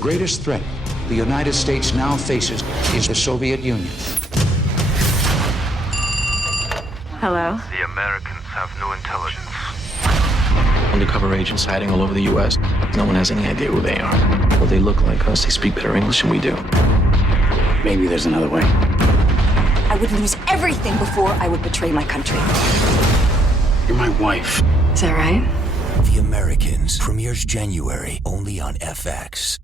greatest threat the United States now faces is the Soviet Union. Hello? The Americans have no intelligence. Undercover agents hiding all over the U.S. No one has any idea who they are. Well, they look like us. They speak better English than we do. Maybe there's another way. I would lose everything before I would betray my country. You're my wife. Is that right? The Americans premieres January only on FX.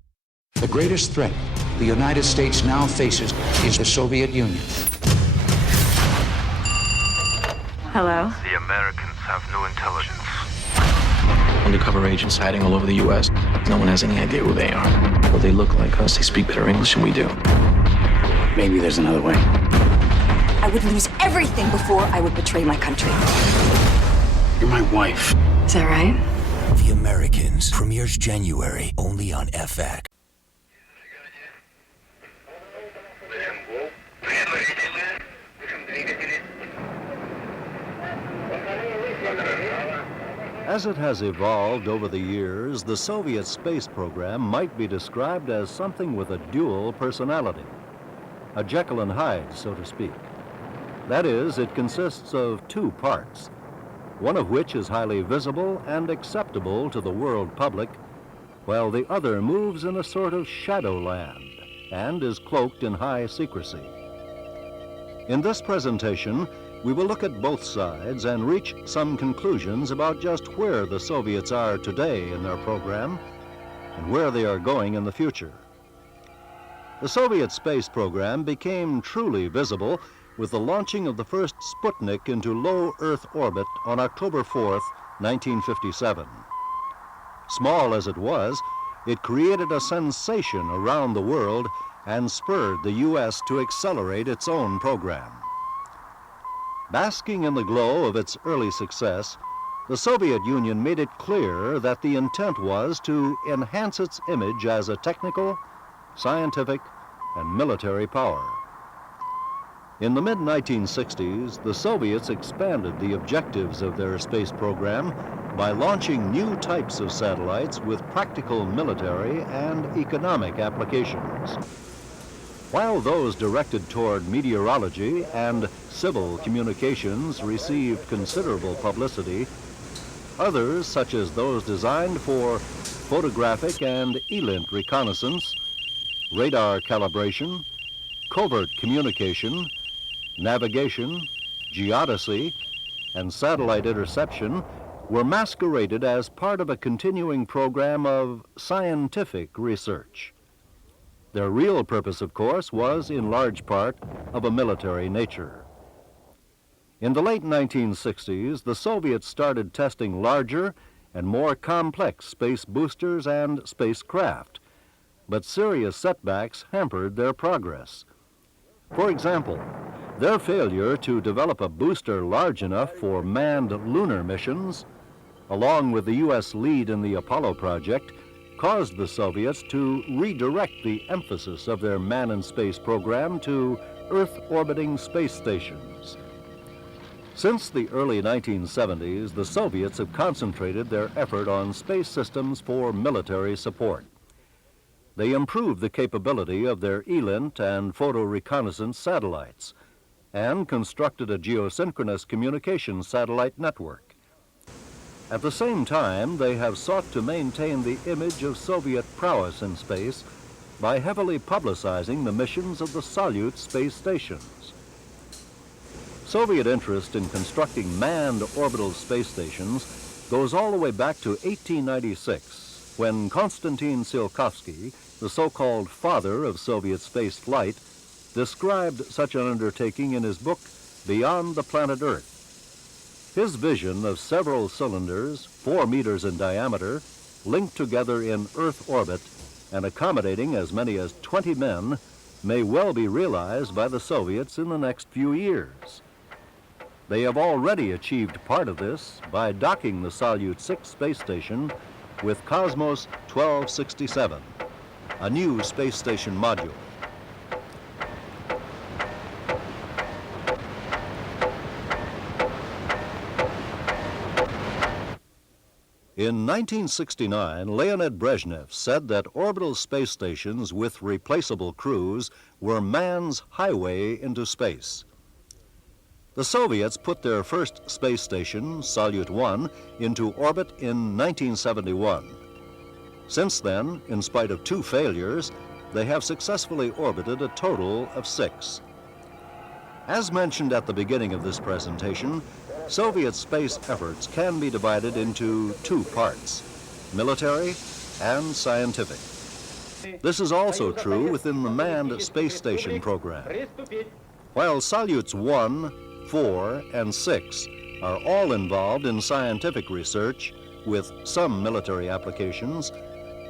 The greatest threat the United States now faces is the Soviet Union. Hello? The Americans have no intelligence. Undercover agents hiding all over the U.S. No one has any idea who they are. Well, they look like us. They speak better English than we do. Maybe there's another way. I would lose everything before I would betray my country. You're my wife. Is that right? The Americans premieres January only on FX. As it has evolved over the years, the Soviet space program might be described as something with a dual personality. A Jekyll and Hyde, so to speak. That is, it consists of two parts, one of which is highly visible and acceptable to the world public, while the other moves in a sort of shadowland and is cloaked in high secrecy. In this presentation, we will look at both sides and reach some conclusions about just where the Soviets are today in their program and where they are going in the future. The Soviet space program became truly visible with the launching of the first Sputnik into low Earth orbit on October 4th, 1957. Small as it was, it created a sensation around the world and spurred the U.S. to accelerate its own program. Basking in the glow of its early success, the Soviet Union made it clear that the intent was to enhance its image as a technical, scientific, and military power. In the mid-1960s, the Soviets expanded the objectives of their space program by launching new types of satellites with practical military and economic applications. While those directed toward meteorology and civil communications received considerable publicity, others, such as those designed for photographic and ELINT reconnaissance, radar calibration, covert communication, navigation, geodesy, and satellite interception, were masqueraded as part of a continuing program of scientific research. Their real purpose, of course, was in large part of a military nature. In the late 1960s, the Soviets started testing larger and more complex space boosters and spacecraft, but serious setbacks hampered their progress. For example, their failure to develop a booster large enough for manned lunar missions, along with the U.S. lead in the Apollo project, caused the Soviets to redirect the emphasis of their man-in-space program to Earth-orbiting space stations. Since the early 1970s, the Soviets have concentrated their effort on space systems for military support. They improved the capability of their ELINT and photo reconnaissance satellites and constructed a geosynchronous communications satellite network. At the same time, they have sought to maintain the image of Soviet prowess in space by heavily publicizing the missions of the Salyut space stations. Soviet interest in constructing manned orbital space stations goes all the way back to 1896, when Konstantin Tsiolkovsky, the so-called father of Soviet space flight, described such an undertaking in his book, Beyond the Planet Earth. His vision of several cylinders, 4 meters in diameter, linked together in Earth orbit and accommodating as many as 20 men, may well be realized by the Soviets in the next few years. They have already achieved part of this by docking the Salyut 6 space station with Cosmos 1267, a new space station module. In 1969, Leonid Brezhnev said that orbital space stations with replaceable crews were man's highway into space. The Soviets put their first space station, Salyut 1, into orbit in 1971. Since then, in spite of 2 failures, they have successfully orbited a total of 6. As mentioned at the beginning of this presentation, Soviet space efforts can be divided into 2 parts, military and scientific. This is also true within the manned space station program. While Salyuts 1, 4, and 6 are all involved in scientific research with some military applications,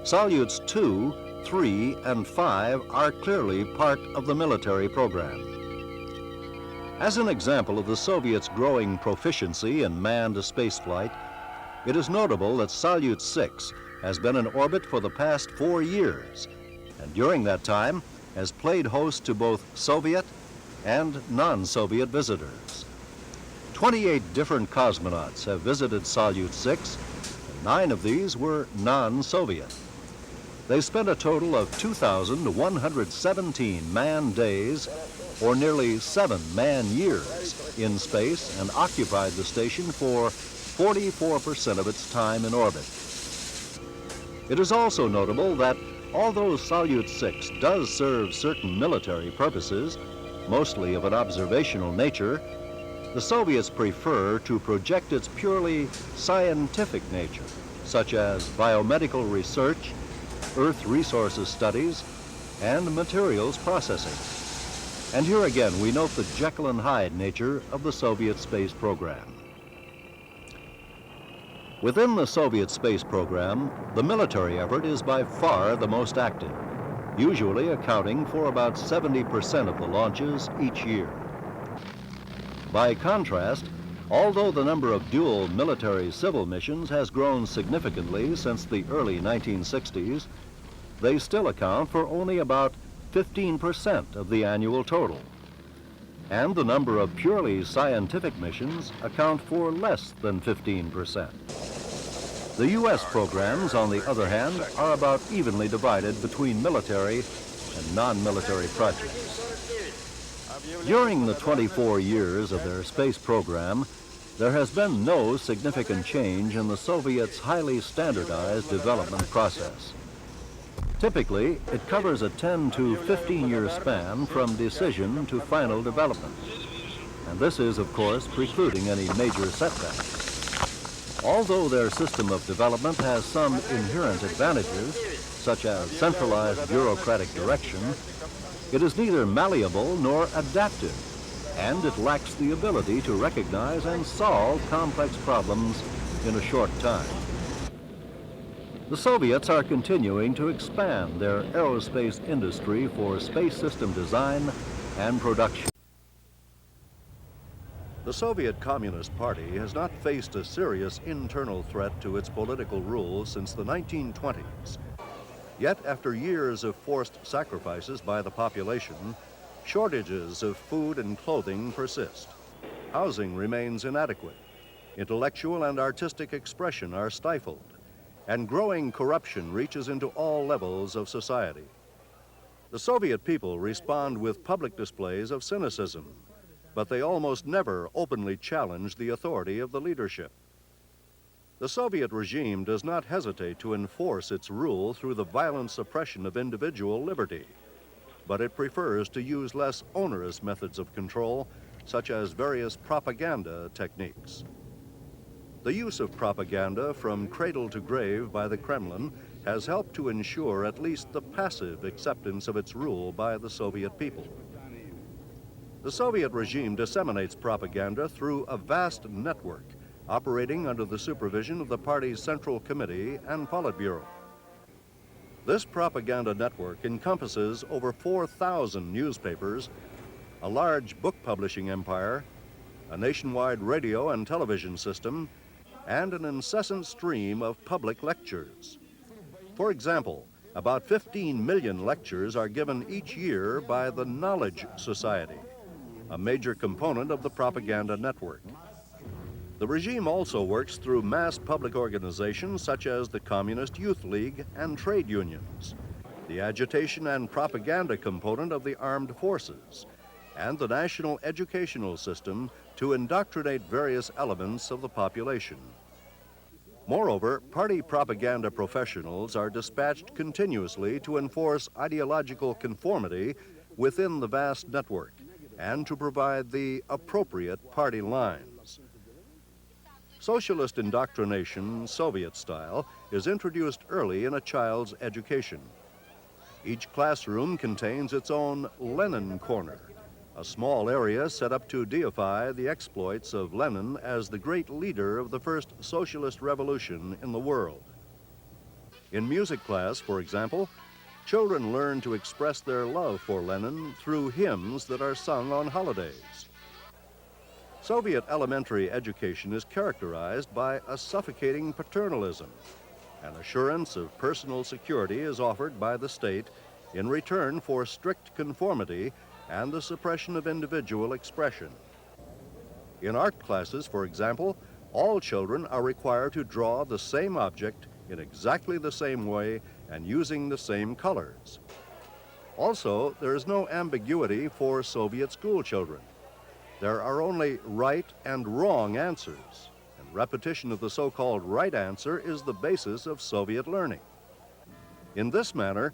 Salyuts 2, 3, and 5 are clearly part of the military program. As an example of the Soviets' growing proficiency in manned spaceflight, it is notable that Salyut 6 has been in orbit for the past 4 years, and during that time has played host to both Soviet and non-Soviet visitors. 28 different cosmonauts have visited Salyut 6, and 9 of these were non-Soviet. They spent a total of 2,117 manned days, or nearly 7 man-years, in space and occupied the station for 44% of its time in orbit. It is also notable that although Salyut 6 does serve certain military purposes, mostly of an observational nature, the Soviets prefer to project its purely scientific nature, such as biomedical research, Earth resources studies, and materials processing. And here again, we note the Jekyll and Hyde nature of the Soviet space program. Within the Soviet space program, the military effort is by far the most active, usually accounting for about 70% of the launches each year. By contrast, although the number of dual military-civil missions has grown significantly since the early 1960s, they still account for only about 15% of the annual total. And the number of purely scientific missions account for less than 15%. The U.S. programs, on the other hand, are about evenly divided between military and non-military projects. During the 24 years of their space program, there has been no significant change in the Soviets' highly standardized development process. Typically, it covers a 10 to 15-year span from decision to final development. And this is, of course, precluding any major setbacks. Although their system of development has some inherent advantages, such as centralized bureaucratic direction, it is neither malleable nor adaptive, and it lacks the ability to recognize and solve complex problems in a short time. The Soviets are continuing to expand their aerospace industry for space system design and production. The Soviet Communist Party has not faced a serious internal threat to its political rule since the 1920s. Yet, after years of forced sacrifices by the population, shortages of food and clothing persist. Housing remains inadequate. Intellectual and artistic expression are stifled. And growing corruption reaches into all levels of society. The Soviet people respond with public displays of cynicism, but they almost never openly challenge the authority of the leadership. The Soviet regime does not hesitate to enforce its rule through the violent suppression of individual liberty, but it prefers to use less onerous methods of control, such as various propaganda techniques. The use of propaganda from cradle to grave by the Kremlin has helped to ensure at least the passive acceptance of its rule by the Soviet people. The Soviet regime disseminates propaganda through a vast network operating under the supervision of the party's Central Committee and Politburo. This propaganda network encompasses over 4,000 newspapers, a large book publishing empire, a nationwide radio and television system, and an incessant stream of public lectures. For example, about 15 million lectures are given each year by the Knowledge Society, a major component of the propaganda network. The regime also works through mass public organizations such as the Communist Youth League and trade unions, the agitation and propaganda component of the armed forces, and the national educational system to indoctrinate various elements of the population. Moreover, party propaganda professionals are dispatched continuously to enforce ideological conformity within the vast network and to provide the appropriate party lines. Socialist indoctrination, Soviet style, is introduced early in a child's education. Each classroom contains its own Lenin corner, a small area set up to deify the exploits of Lenin as the great leader of the first socialist revolution in the world. In music class, for example, children learn to express their love for Lenin through hymns that are sung on holidays. Soviet elementary education is characterized by a suffocating paternalism. An assurance of personal security is offered by the state in return for strict conformity and the suppression of individual expression. In art classes, for example, all children are required to draw the same object in exactly the same way and using the same colors. Also, there is no ambiguity for Soviet school children. There are only right and wrong answers, and repetition of the so-called right answer is the basis of Soviet learning. In this manner,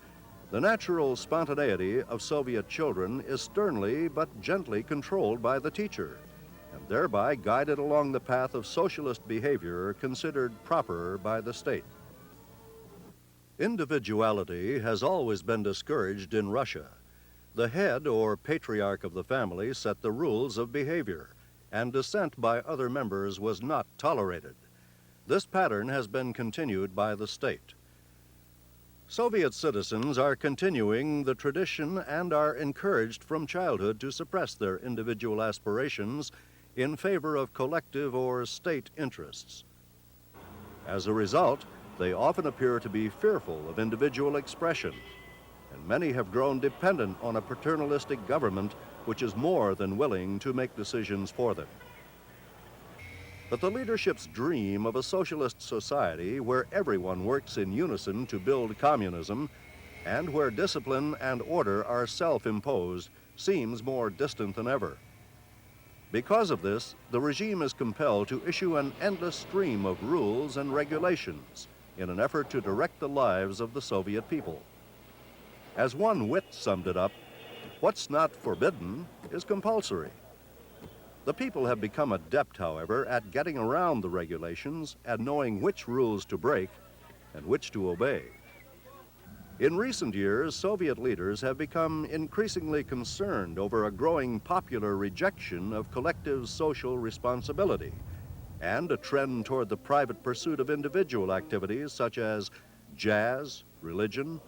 the natural spontaneity of Soviet children is sternly but gently controlled by the teacher, and thereby guided along the path of socialist behavior considered proper by the state. Individuality has always been discouraged in Russia. The head or patriarch of the family set the rules of behavior, and dissent by other members was not tolerated. This pattern has been continued by the state. Soviet citizens are continuing the tradition and are encouraged from childhood to suppress their individual aspirations in favor of collective or state interests. As a result, they often appear to be fearful of individual expression, and many have grown dependent on a paternalistic government which is more than willing to make decisions for them. But the leadership's dream of a socialist society where everyone works in unison to build communism and where discipline and order are self-imposed seems more distant than ever. Because of this, the regime is compelled to issue an endless stream of rules and regulations in an effort to direct the lives of the Soviet people. As one wit summed it up, what's not forbidden is compulsory. The people have become adept, however, at getting around the regulations and knowing which rules to break and which to obey. In recent years, Soviet leaders have become increasingly concerned over a growing popular rejection of collective social responsibility and a trend toward the private pursuit of individual activities such as jazz, religion,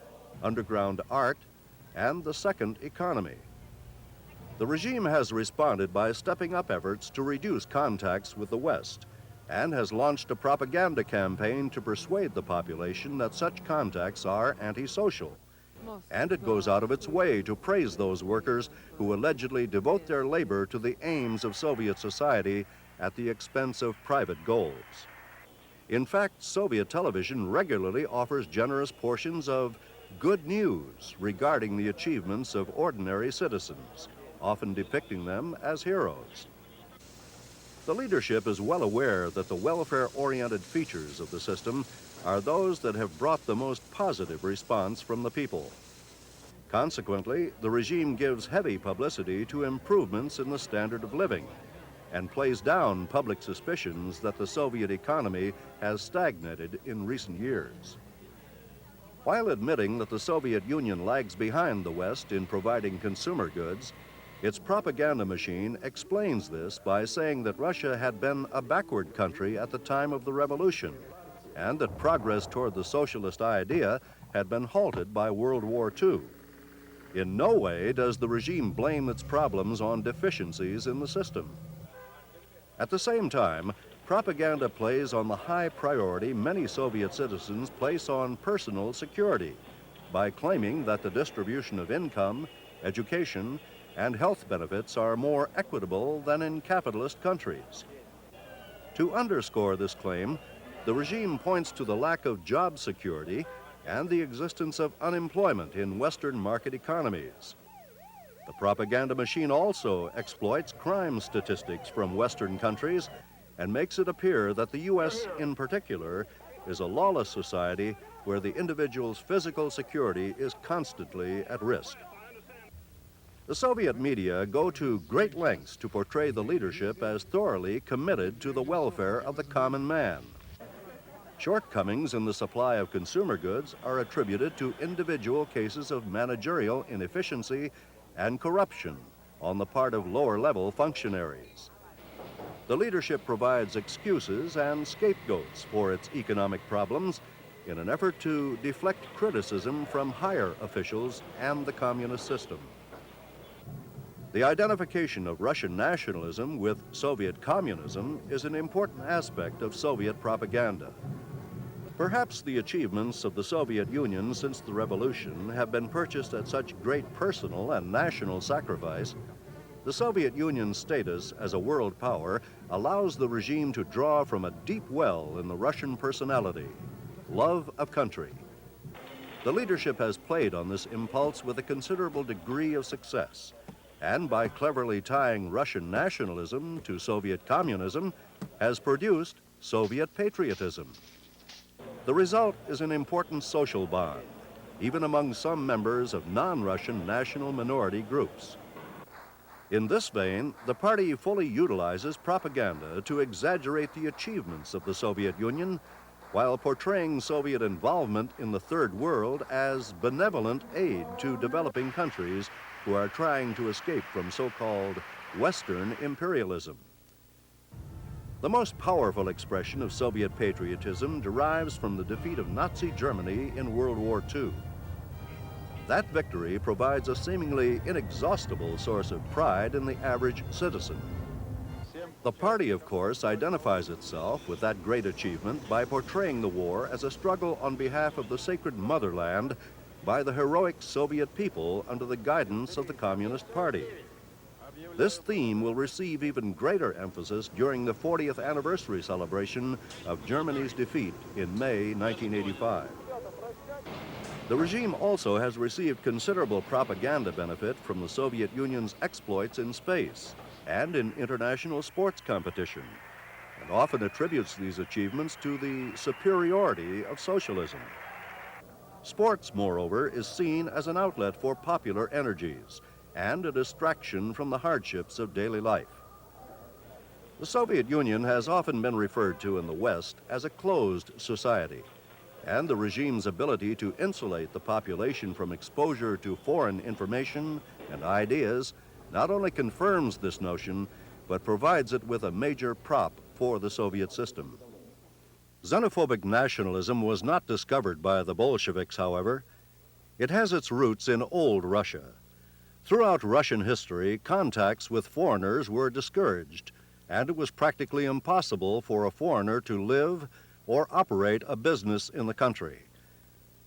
underground art, and the second economy. The regime has responded by stepping up efforts to reduce contacts with the West and has launched a propaganda campaign to persuade the population that such contacts are antisocial. And it goes out of its way to praise those workers who allegedly devote their labor to the aims of Soviet society at the expense of private goals. In fact, Soviet television regularly offers generous portions of good news regarding the achievements of ordinary citizens, often depicting them as heroes. The leadership is well aware that the welfare-oriented features of the system are those that have brought the most positive response from the people. Consequently, the regime gives heavy publicity to improvements in the standard of living and plays down public suspicions that the Soviet economy has stagnated in recent years. While admitting that the Soviet Union lags behind the West in providing consumer goods, its propaganda machine explains this by saying that Russia had been a backward country at the time of the revolution, and that progress toward the socialist idea had been halted by World War II. In no way does the regime blame its problems on deficiencies in the system. At the same time, propaganda plays on the high priority many Soviet citizens place on personal security by claiming that the distribution of income, education, and health benefits are more equitable than in capitalist countries. To underscore this claim, the regime points to the lack of job security and the existence of unemployment in Western market economies. The propaganda machine also exploits crime statistics from Western countries and makes it appear that the U.S. in particular is a lawless society where the individual's physical security is constantly at risk. The Soviet media go to great lengths to portray the leadership as thoroughly committed to the welfare of the common man. Shortcomings in the supply of consumer goods are attributed to individual cases of managerial inefficiency and corruption on the part of lower-level functionaries. The leadership provides excuses and scapegoats for its economic problems in an effort to deflect criticism from higher officials and the communist system. The identification of Russian nationalism with Soviet communism is an important aspect of Soviet propaganda. Perhaps the achievements of the Soviet Union since the revolution have been purchased at such great personal and national sacrifice. The Soviet Union's status as a world power allows the regime to draw from a deep well in the Russian personality, love of country. The leadership has played on this impulse with a considerable degree of success, and by cleverly tying Russian nationalism to Soviet communism, has produced Soviet patriotism. The result is an important social bond, even among some members of non-Russian national minority groups. In this vein, the party fully utilizes propaganda to exaggerate the achievements of the Soviet Union while portraying Soviet involvement in the Third World as benevolent aid to developing countries who are trying to escape from so-called Western imperialism. The most powerful expression of Soviet patriotism derives from the defeat of Nazi Germany in World War II. That victory provides a seemingly inexhaustible source of pride in the average citizen. The party, of course, identifies itself with that great achievement by portraying the war as a struggle on behalf of the sacred motherland by the heroic Soviet people under the guidance of the Communist Party. This theme will receive even greater emphasis during the 40th anniversary celebration of Germany's defeat in May 1985. The regime also has received considerable propaganda benefit from the Soviet Union's exploits in space and in international sports competition, and often attributes these achievements to the superiority of socialism. Sports, moreover, is seen as an outlet for popular energies and a distraction from the hardships of daily life. The Soviet Union has often been referred to in the West as a closed society, and the regime's ability to insulate the population from exposure to foreign information and ideas not only confirms this notion, but provides it with a major prop for the Soviet system. Xenophobic nationalism was not discovered by the Bolsheviks, however. It has its roots in old Russia. Throughout Russian history, contacts with foreigners were discouraged, and it was practically impossible for a foreigner to live or operate a business in the country.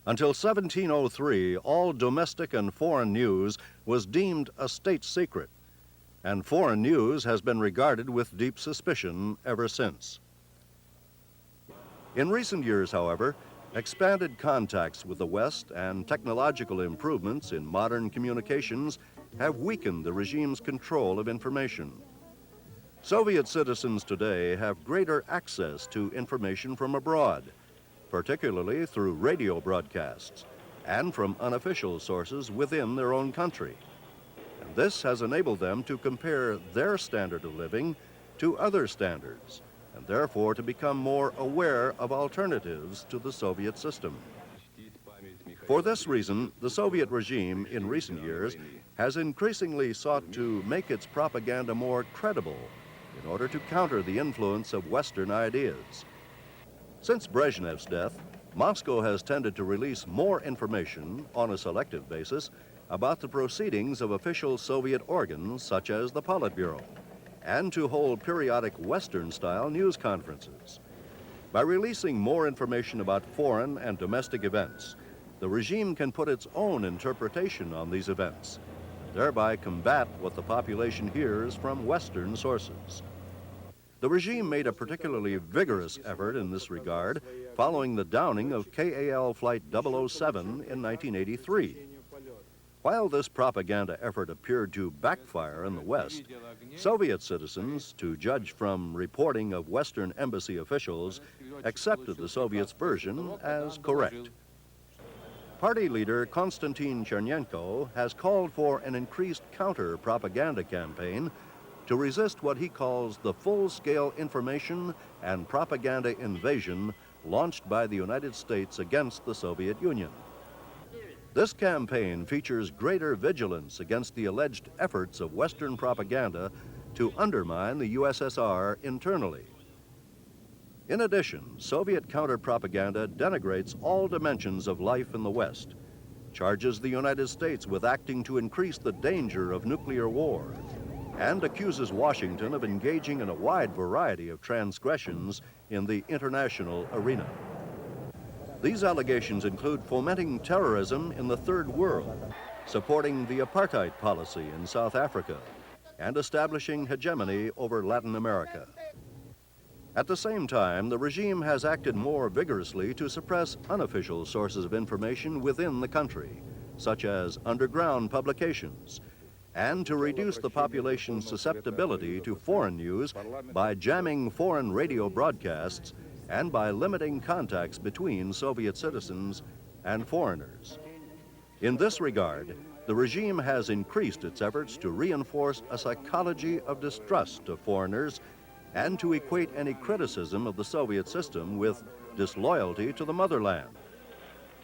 Until 1703, all domestic and foreign news was deemed a state secret, and foreign news has been regarded with deep suspicion ever since. In recent years, however, expanded contacts with the West and technological improvements in modern communications have weakened the regime's control of information. Soviet citizens today have greater access to information from abroad, particularly through radio broadcasts and from unofficial sources within their own country. And this has enabled them to compare their standard of living to other standards, and therefore to become more aware of alternatives to the Soviet system. For this reason, the Soviet regime in recent years has increasingly sought to make its propaganda more credible in order to counter the influence of Western ideas. Since Brezhnev's death, Moscow has tended to release more information on a selective basis about the proceedings of official Soviet organs such as the Politburo, and to hold periodic Western-style news conferences. By releasing more information about foreign and domestic events, the regime can put its own interpretation on these events, and thereby combat what the population hears from Western sources. The regime made a particularly vigorous effort in this regard following the downing of KAL Flight 007 in 1983. While this propaganda effort appeared to backfire in the West, Soviet citizens, to judge from reporting of Western embassy officials, accepted the Soviets' version as correct. Party leader Konstantin Chernenko has called for an increased counter-propaganda campaign to resist what he calls the full-scale information and propaganda invasion launched by the United States against the Soviet Union. This campaign features greater vigilance against the alleged efforts of Western propaganda to undermine the USSR internally. In addition, Soviet counter-propaganda denigrates all dimensions of life in the West, charges the United States with acting to increase the danger of nuclear war, and accuses Washington of engaging in a wide variety of transgressions in the international arena. These allegations include fomenting terrorism in the Third World, supporting the apartheid policy in South Africa, and establishing hegemony over Latin America. At the same time, the regime has acted more vigorously to suppress unofficial sources of information within the country, such as underground publications, and to reduce the population's susceptibility to foreign news by jamming foreign radio broadcasts and by limiting contacts between Soviet citizens and foreigners. In this regard, the regime has increased its efforts to reinforce a psychology of distrust of foreigners and to equate any criticism of the Soviet system with disloyalty to the motherland.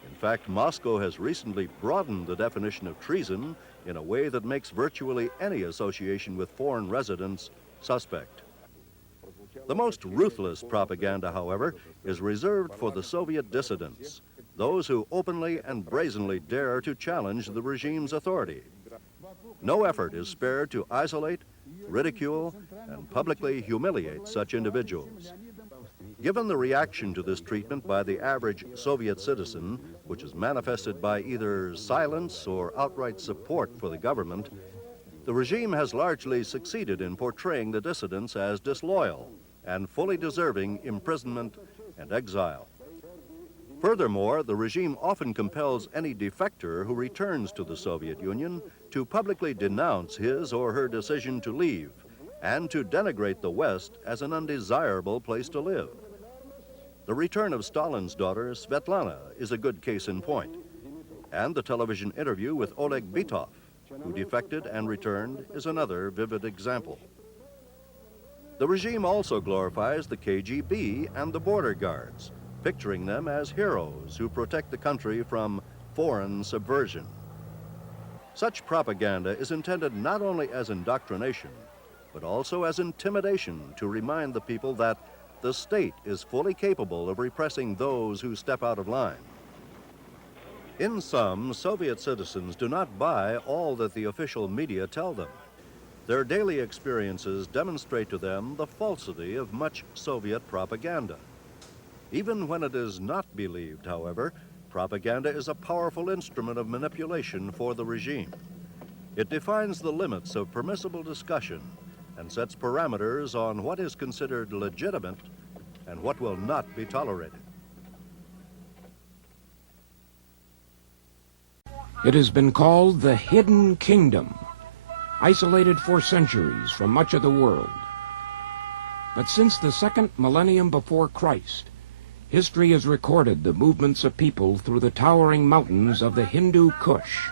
In fact, Moscow has recently broadened the definition of treason in a way that makes virtually any association with foreign residents suspect. The most ruthless propaganda, however, is reserved for the Soviet dissidents, those who openly and brazenly dare to challenge the regime's authority. No effort is spared to isolate, ridicule, and publicly humiliate such individuals. Given the reaction to this treatment by the average Soviet citizen, which is manifested by either silence or outright support for the government, the regime has largely succeeded in portraying the dissidents as disloyal and fully deserving imprisonment and exile. Furthermore, the regime often compels any defector who returns to the Soviet Union to publicly denounce his or her decision to leave and to denigrate the West as an undesirable place to live. The return of Stalin's daughter, Svetlana, is a good case in point, and the television interview with Oleg Bitov, who defected and returned, is another vivid example. The regime also glorifies the KGB and the border guards, picturing them as heroes who protect the country from foreign subversion. Such propaganda is intended not only as indoctrination, but also as intimidation to remind the people that the state is fully capable of repressing those who step out of line. In sum, Soviet citizens do not buy all that the official media tell them. Their daily experiences demonstrate to them the falsity of much Soviet propaganda. Even when it is not believed, however, propaganda is a powerful instrument of manipulation for the regime. It defines the limits of permissible discussion and sets parameters on what is considered legitimate and what will not be tolerated. It has been called the Hidden Kingdom, isolated for centuries from much of the world. But since the second millennium before Christ, history has recorded the movements of people through the towering mountains of the Hindu Kush.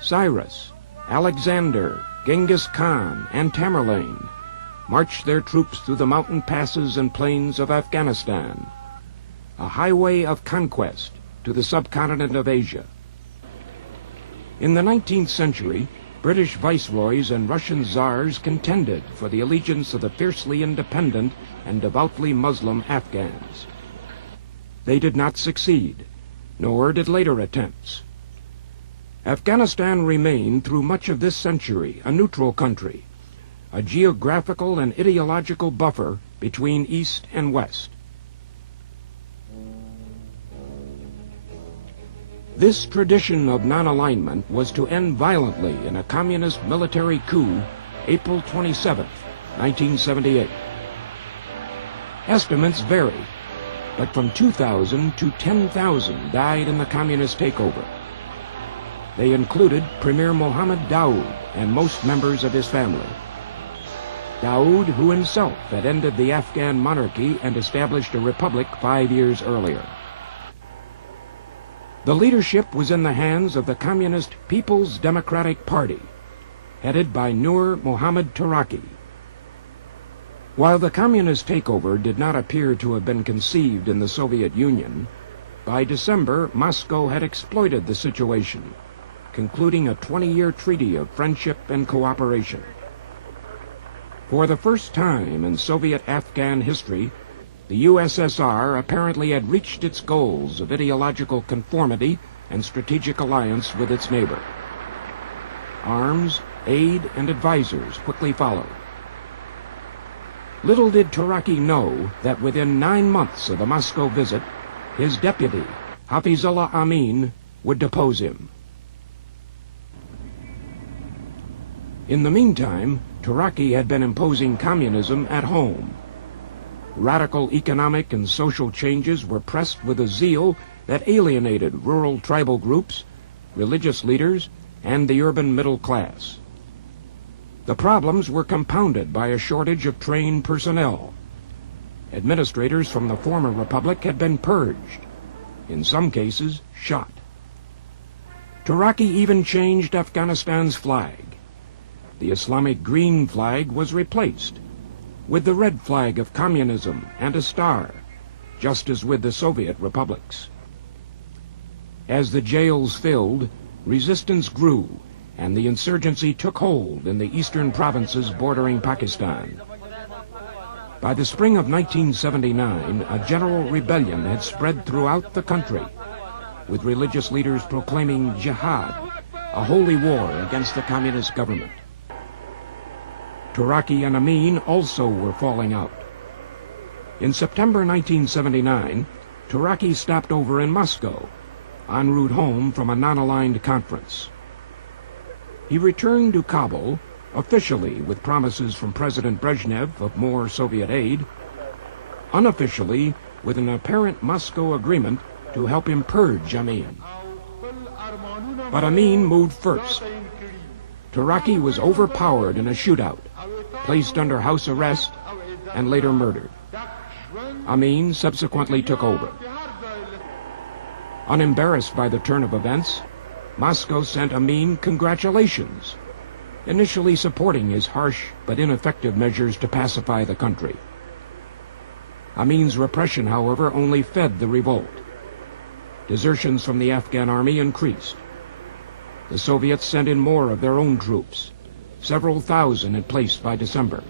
Cyrus, Alexander, Genghis Khan, and Tamerlane marched their troops through the mountain passes and plains of Afghanistan, a highway of conquest to the subcontinent of Asia. In the 19th century, British viceroys and Russian czars contended for the allegiance of the fiercely independent and devoutly Muslim Afghans. They did not succeed, nor did later attempts. Afghanistan remained through much of this century a neutral country, a geographical and ideological buffer between East and West. This tradition of non-alignment was to end violently in a communist military coup April 27, 1978. Estimates vary, but from 2,000 to 10,000 died in the communist takeover. They included Premier Mohammad Daoud and most members of his family. Daoud, who himself had ended the Afghan monarchy and established a republic 5 years earlier. The leadership was in the hands of the Communist People's Democratic Party, headed by Nur Mohammad Taraki. While the communist takeover did not appear to have been conceived in the Soviet Union, by December, Moscow had exploited the situation, concluding a 20-year treaty of friendship and cooperation. For the first time in Soviet-Afghan history, the USSR apparently had reached its goals of ideological conformity and strategic alliance with its neighbor. Arms, aid, and advisors quickly followed. Little did Taraki know that within 9 months of the Moscow visit, his deputy, Hafizullah Amin, would depose him. In the meantime, Taraki had been imposing communism at home. Radical economic and social changes were pressed with a zeal that alienated rural tribal groups, religious leaders, and the urban middle class. The problems were compounded by a shortage of trained personnel. Administrators from the former republic had been purged, in some cases shot. Taraki even changed Afghanistan's flag. The Islamic green flag was replaced with the red flag of communism and a star, just as with the Soviet republics. As the jails filled, resistance grew, and the insurgency took hold in the eastern provinces bordering Pakistan. By the spring of 1979, a general rebellion had spread throughout the country, with religious leaders proclaiming jihad, a holy war against the communist government. Taraki and Amin also were falling out. In September 1979, Taraki stopped over in Moscow, en route home from a non-aligned conference. He returned to Kabul, officially with promises from President Brezhnev of more Soviet aid, unofficially with an apparent Moscow agreement to help him purge Amin. But Amin moved first. Taraki was overpowered in a shootout, placed under house arrest, and later murdered. Amin subsequently took over. Unembarrassed by the turn of events, Moscow sent Amin congratulations, initially supporting his harsh but ineffective measures to pacify the country. Amin's repression, however, only fed the revolt. Desertions from the Afghan army increased. The Soviets sent in more of their own troops, several thousand in place by December.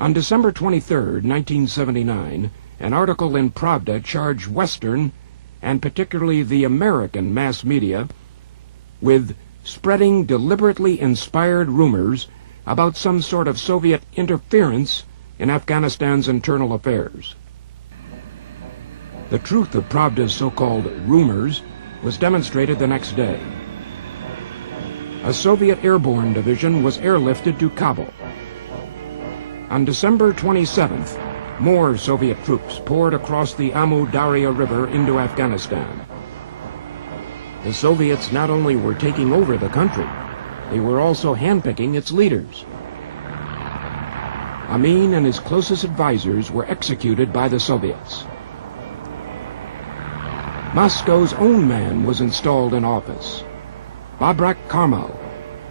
On December 23, 1979, an article in Pravda charged Western, and particularly the American mass media, with spreading deliberately inspired rumors about some sort of Soviet interference in Afghanistan's internal affairs. The truth of Pravda's so-called rumors was demonstrated the next day. A Soviet airborne division was airlifted to Kabul. On December 27th, more Soviet troops poured across the Amu Darya River into Afghanistan. The Soviets not only were taking over the country, they were also handpicking its leaders. Amin and his closest advisors were executed by the Soviets. Moscow's own man was installed in office, Babrak Karmal,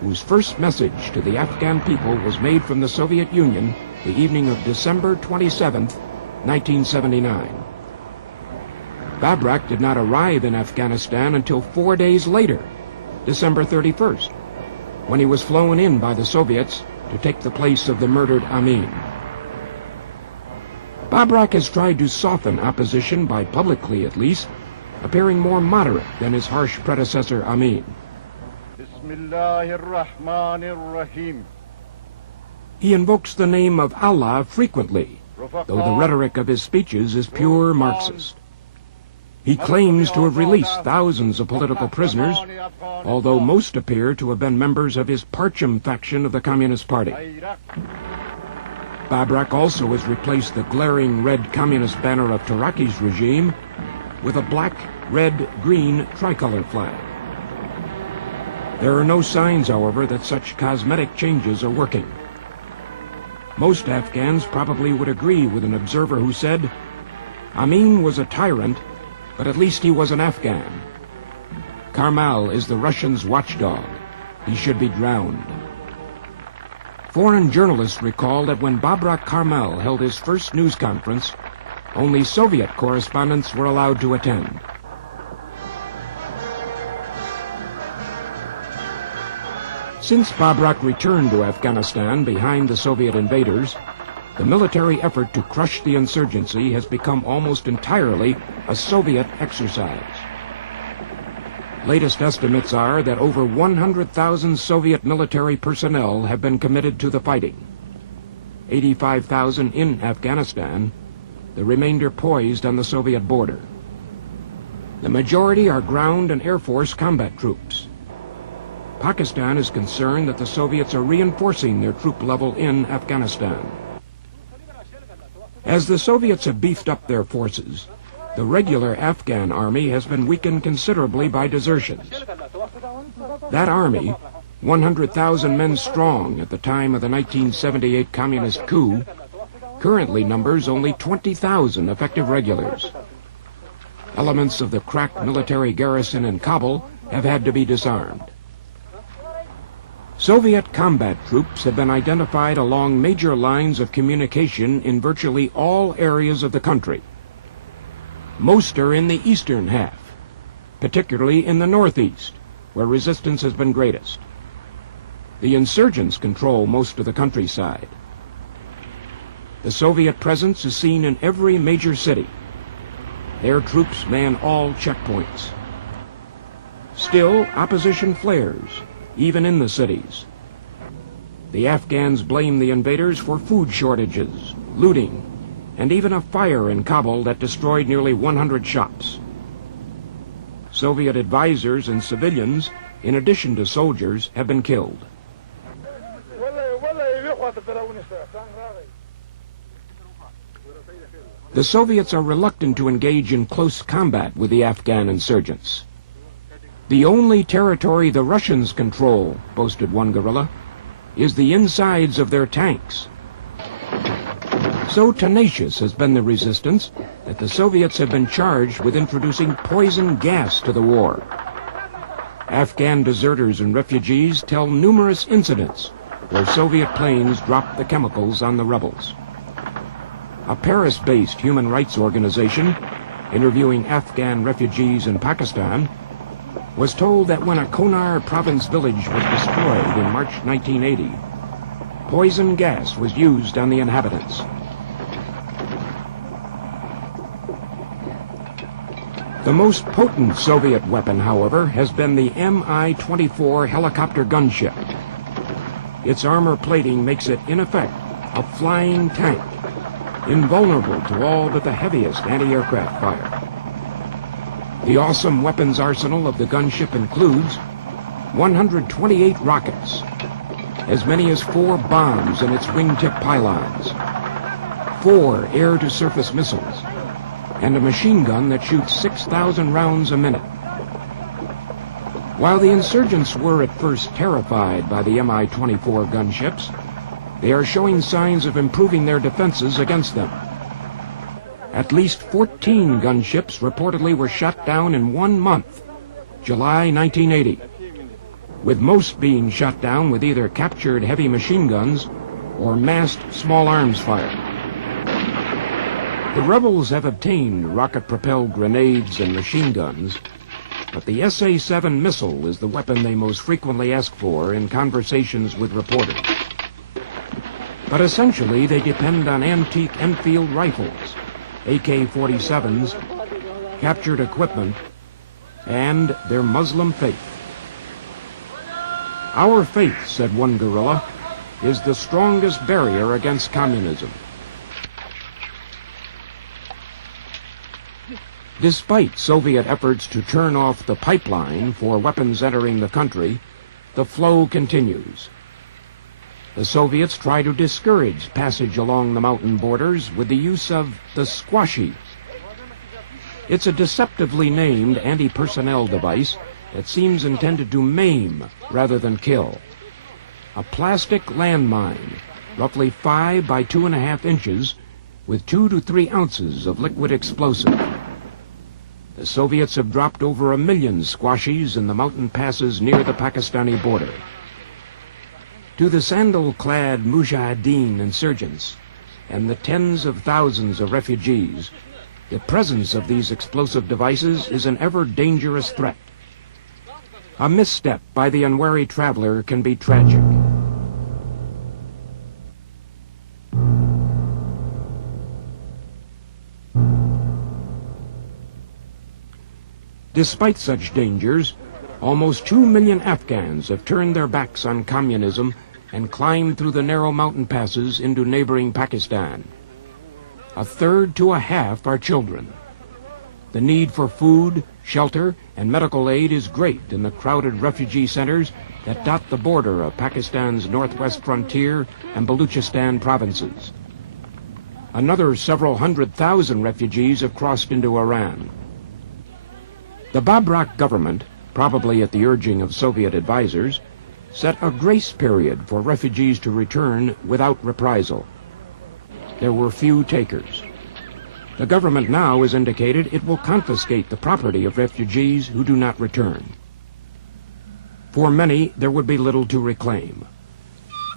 whose first message to the Afghan people was made from the Soviet Union the evening of December 27, 1979. Babrak did not arrive in Afghanistan until 4 days later, December 31st, when he was flown in by the Soviets to take the place of the murdered Amin. Babrak has tried to soften opposition by publicly, at least, appearing more moderate than his harsh predecessor Amin. He invokes the name of Allah frequently, though the rhetoric of his speeches is pure Marxist. He claims to have released thousands of political prisoners, although most appear to have been members of his Parcham faction of the Communist Party. Babrak also has replaced the glaring red communist banner of Taraki's regime with a black, red, green tricolor flag. There are no signs, however, that such cosmetic changes are working. Most Afghans probably would agree with an observer who said, "Amin was a tyrant, but at least he was an Afghan. Karmal is the Russians' watchdog. He should be drowned." Foreign journalists recall that when Babrak Karmal held his first news conference, only Soviet correspondents were allowed to attend. Since Babrak returned to Afghanistan behind the Soviet invaders, the military effort to crush the insurgency has become almost entirely a Soviet exercise. Latest estimates are that over 100,000 Soviet military personnel have been committed to the fighting. 85,000 in Afghanistan, the remainder poised on the Soviet border. The majority are ground and Air Force combat troops. Pakistan is concerned that the Soviets are reinforcing their troop level in Afghanistan. As the Soviets have beefed up their forces, the regular Afghan army has been weakened considerably by desertions. That army, 100,000 men strong at the time of the 1978 communist coup, currently numbers only 20,000 effective regulars. Elements of the crack military garrison in Kabul have had to be disarmed. Soviet combat troops have been identified along major lines of communication in virtually all areas of the country. Most are in the eastern half, particularly in the northeast, where resistance has been greatest. The insurgents control most of the countryside. The Soviet presence is seen in every major city. Their troops man all checkpoints. Still, opposition flares, even in the cities. The Afghans blame the invaders for food shortages, looting, and even a fire in Kabul that destroyed nearly 100 shops. Soviet advisors and civilians, in addition to soldiers, have been killed. The Soviets are reluctant to engage in close combat with the Afghan insurgents. "The only territory the Russians control," boasted one guerrilla, "is the insides of their tanks." So tenacious has been the resistance that the Soviets have been charged with introducing poison gas to the war. Afghan deserters and refugees tell numerous incidents where Soviet planes dropped the chemicals on the rebels. A Paris-based human rights organization, interviewing Afghan refugees in Pakistan, was told that when a Konar province village was destroyed in March 1980, poison gas was used on the inhabitants. The most potent Soviet weapon, however, has been the Mi-24 helicopter gunship. Its armor plating makes it, in effect, a flying tank, invulnerable to all but the heaviest anti-aircraft fire. The awesome weapons arsenal of the gunship includes 128 rockets, as many as 4 bombs in its wingtip pylons, 4 air-to-surface missiles, and a machine gun that shoots 6,000 rounds a minute. While the insurgents were at first terrified by the Mi-24 gunships, they are showing signs of improving their defenses against them. At least 14 gunships reportedly were shot down in 1 month, July 1980, with most being shot down with either captured heavy machine guns or massed small arms fire. The rebels have obtained rocket-propelled grenades and machine guns, but the SA-7 missile is the weapon they most frequently ask for in conversations with reporters. But essentially, they depend on antique Enfield rifles, AK-47s, captured equipment, and their Muslim faith. "Our faith," said one guerrilla, "is the strongest barrier against communism." Despite Soviet efforts to turn off the pipeline for weapons entering the country, the flow continues. The Soviets try to discourage passage along the mountain borders with the use of the squashies. It's a deceptively named anti-personnel device that seems intended to maim rather than kill. A plastic landmine, roughly 5 by 2.5 inches, with 2 to 3 ounces of liquid explosive. The Soviets have dropped over 1 million squashies in the mountain passes near the Pakistani border. To the sandal-clad Mujahideen insurgents and the tens of thousands of refugees, the presence of these explosive devices is an ever-dangerous threat. A misstep by the unwary traveler can be tragic. Despite such dangers, almost 2 million Afghans have turned their backs on communism and climbed through the narrow mountain passes into neighboring Pakistan. 1/3 to 1/2 are children. The need for food, shelter, and medical aid is great in the crowded refugee centers that dot the border of Pakistan's northwest frontier and Baluchistan provinces. Another several 100,000 refugees have crossed into Iran. The Babrak government, probably at the urging of Soviet advisors, set a grace period for refugees to return without reprisal. There were few takers. The government now has indicated it will confiscate the property of refugees who do not return. For many, there would be little to reclaim.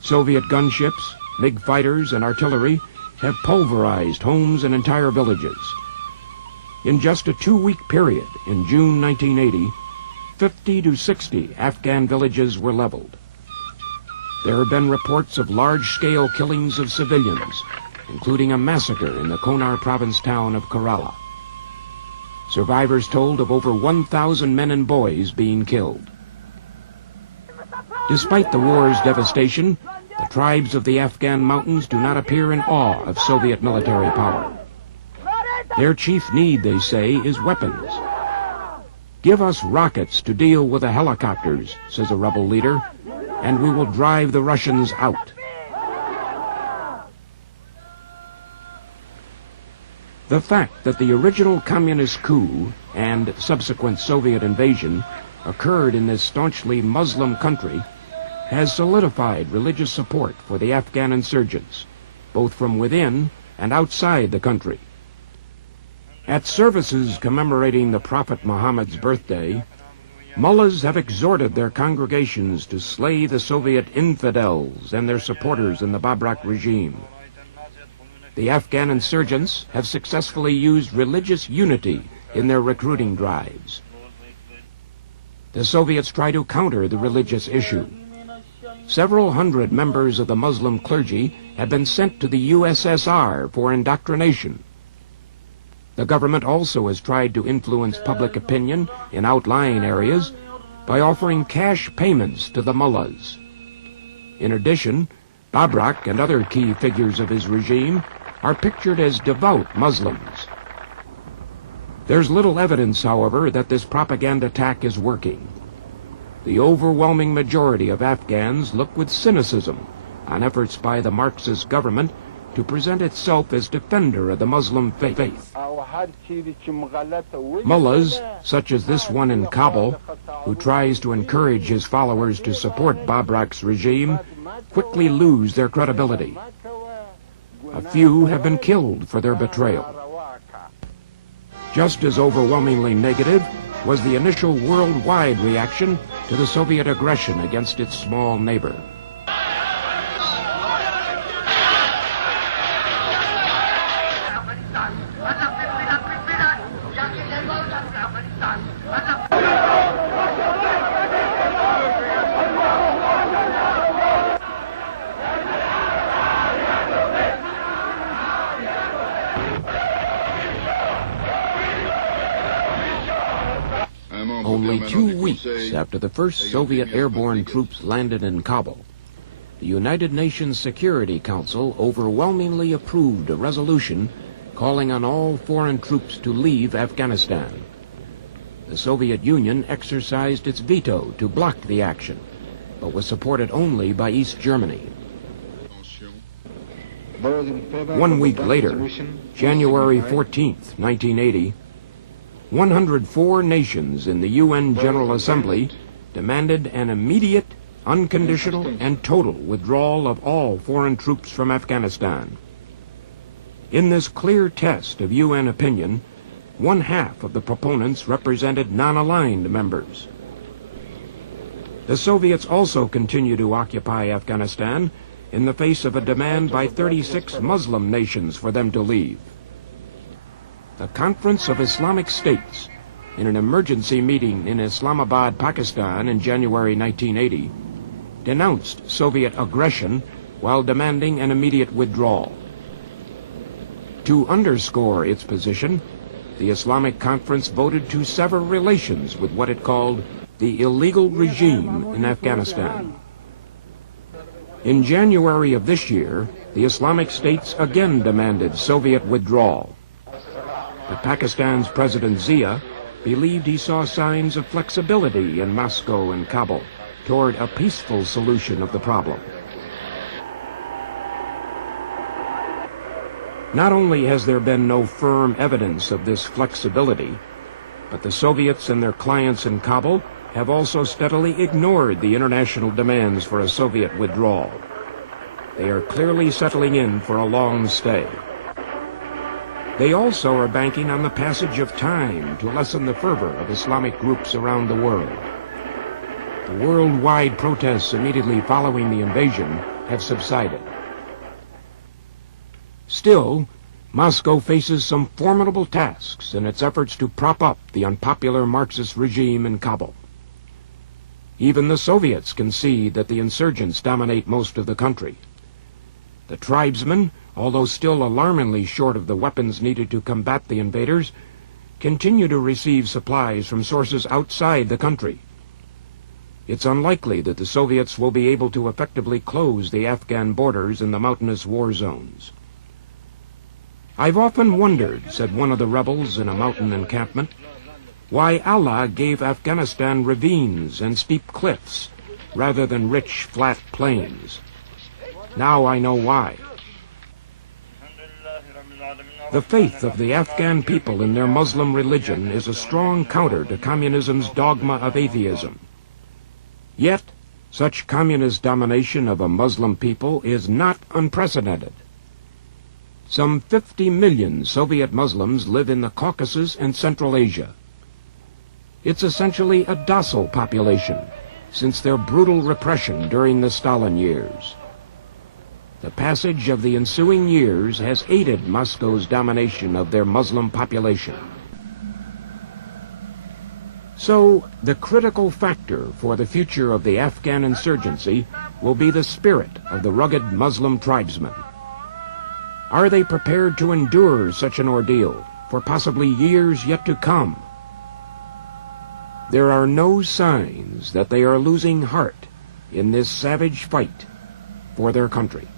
Soviet gunships, MiG fighters, and artillery have pulverized homes and entire villages. In just a 2-week period, in June 1980, 50 to 60 Afghan villages were leveled. There have been reports of large-scale killings of civilians, including a massacre in the Konar province town of Kerala. Survivors told of over 1,000 men and boys being killed. Despite the war's devastation, the tribes of the Afghan mountains do not appear in awe of Soviet military power. Their chief need, they say, is weapons. "Give us rockets to deal with the helicopters," says a rebel leader, "and we will drive the Russians out." The fact that the original communist coup and subsequent Soviet invasion occurred in this staunchly Muslim country has solidified religious support for the Afghan insurgents, both from within and outside the country. At services commemorating the Prophet Muhammad's birthday, mullahs have exhorted their congregations to slay the Soviet infidels and their supporters in the Babrak regime. The Afghan insurgents have successfully used religious unity in their recruiting drives. The Soviets try to counter the religious issue. Several hundred members of the Muslim clergy have been sent to the USSR for indoctrination. The government also has tried to influence public opinion in outlying areas by offering cash payments to the mullahs. In addition, Babrak and other key figures of his regime are pictured as devout Muslims. There's little evidence, however, that this propaganda attack is working. The overwhelming majority of Afghans look with cynicism on efforts by the Marxist government to present itself as defender of the Muslim faith. Mullahs, such as this one in Kabul, who tries to encourage his followers to support Babrak's regime, quickly lose their credibility. A few have been killed for their betrayal. Just as overwhelmingly negative was the initial worldwide reaction to the Soviet aggression against its small neighbor. Only 2 weeks after the first Soviet airborne troops landed in Kabul, the United Nations Security Council overwhelmingly approved a resolution calling on all foreign troops to leave Afghanistan. The Soviet Union exercised its veto to block the action, but was supported only by East Germany. 1 week later, January 14th, 1980, 104 nations in the UN General Assembly demanded an immediate, unconditional, and total withdrawal of all foreign troops from Afghanistan. In this clear test of UN opinion, 1/2 of the proponents represented non-aligned members. The Soviets also continue to occupy Afghanistan in the face of a demand by 36 Muslim nations for them to leave. The Conference of Islamic States, in an emergency meeting in Islamabad, Pakistan in January 1980, denounced Soviet aggression while demanding an immediate withdrawal. To underscore its position, the Islamic Conference voted to sever relations with what it called the illegal regime in Afghanistan. In January of this year, the Islamic States again demanded Soviet withdrawal. But Pakistan's President Zia believed he saw signs of flexibility in Moscow and Kabul toward a peaceful solution of the problem. Not only has there been no firm evidence of this flexibility, but the Soviets and their clients in Kabul have also steadily ignored the international demands for a Soviet withdrawal. They are clearly settling in for a long stay. They also are banking on the passage of time to lessen the fervor of Islamic groups around the world. The worldwide protests immediately following the invasion have subsided. Still, Moscow faces some formidable tasks in its efforts to prop up the unpopular Marxist regime in Kabul. Even the Soviets concede that the insurgents dominate most of the country. The tribesmen, although still alarmingly short of the weapons needed to combat the invaders, continue to receive supplies from sources outside the country. It's unlikely that the Soviets will be able to effectively close the Afghan borders in the mountainous war zones. "I've often wondered," said one of the rebels in a mountain encampment, "why Allah gave Afghanistan ravines and steep cliffs rather than rich, flat plains. Now I know why." The faith of the Afghan people in their Muslim religion is a strong counter to communism's dogma of atheism. Yet, such communist domination of a Muslim people is not unprecedented. Some 50 million Soviet Muslims live in the Caucasus and Central Asia. It's essentially a docile population since their brutal repression during the Stalin years. The passage of the ensuing years has aided Moscow's domination of their Muslim population. So, the critical factor for the future of the Afghan insurgency will be the spirit of the rugged Muslim tribesmen. Are they prepared to endure such an ordeal for possibly years yet to come? There are no signs that they are losing heart in this savage fight for their country.